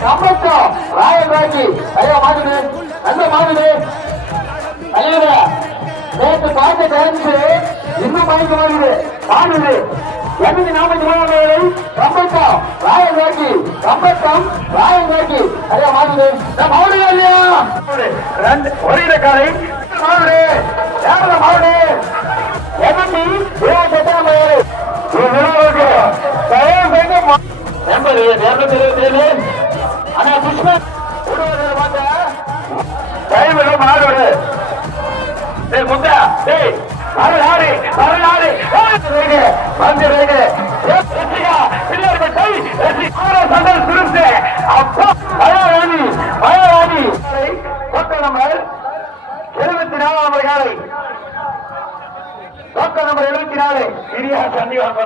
கம்பக்கம் ராயராஜி ஐயா மாடுது அந்த மாடுது ஐயா நேற்று பார்த்த கலந்து இன்னும் மயக்க மாடுது மாடுது 243 கம்பக்கம் ராயராஜி கம்பக்கம் ராயராஜி ஐயா மாடுது மாடுதா இல்லையா ஒரு இடக்காரை மாடுது யார மாடு 228 ஆனா புஷ்பன் மாடு முத்தா ஆடு ஆடு ஆடு வந்து